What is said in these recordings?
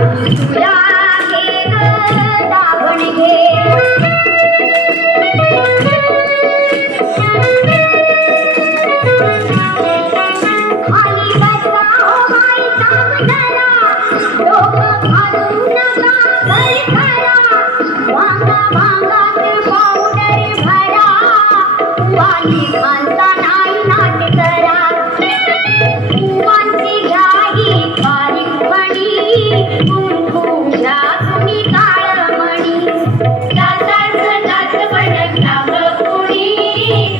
बाई तुया घे ग दाभण घे खाली बसा हो बाई सावधाना डोकं घालू नका घरी खरा वांगा वांगात पावडर भरा वाली खांचा नाही नाट करा कुंकवांची घ्याही बारीकपणी कुंकुमच्या तुम्ही काळमणी जाताच जात पडत कुणी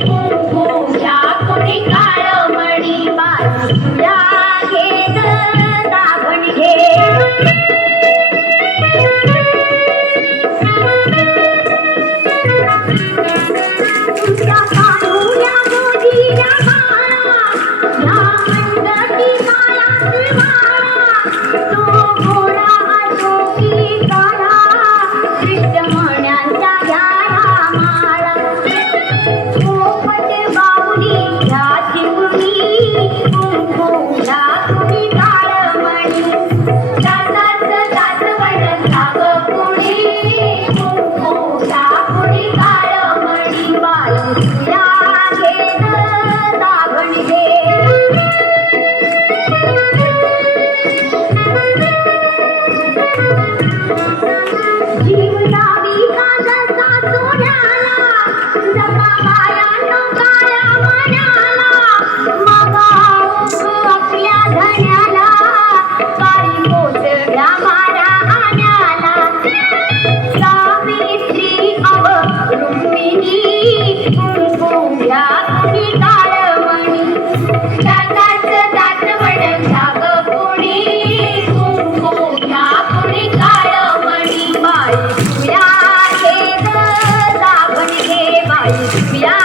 कुंकुमच्या कुणी काळमणी बाई तुया घे ग दाभण घे तुझ्या काढूया मोदीच्या माळा या मंडकी काळात वाळा तो घोडा तो की काळा कृष्णमण्यांच्या घ्याया माळा पोपट बाहुली घ्या चिमणी कुंकुमला तुम्ही काळमणी जातात जात वडला ग कुणी कुंकुमला कुणी काळमणी बाई तुया घे ग दाभण घे जीवनावी कागदा सोन्याला जगा बायानो काळ्या मनाला मागाव आपल्या धन्याला काळी कोसळ्या मारा आण्याला सावित्री अव रुक्मिणी कुंकुमया तुम्ही काळमणी जातात जात वडला ग कोणी कुंकुमया कुणी काळमणी बाई तुया घे ग दाभण घे बाई तुया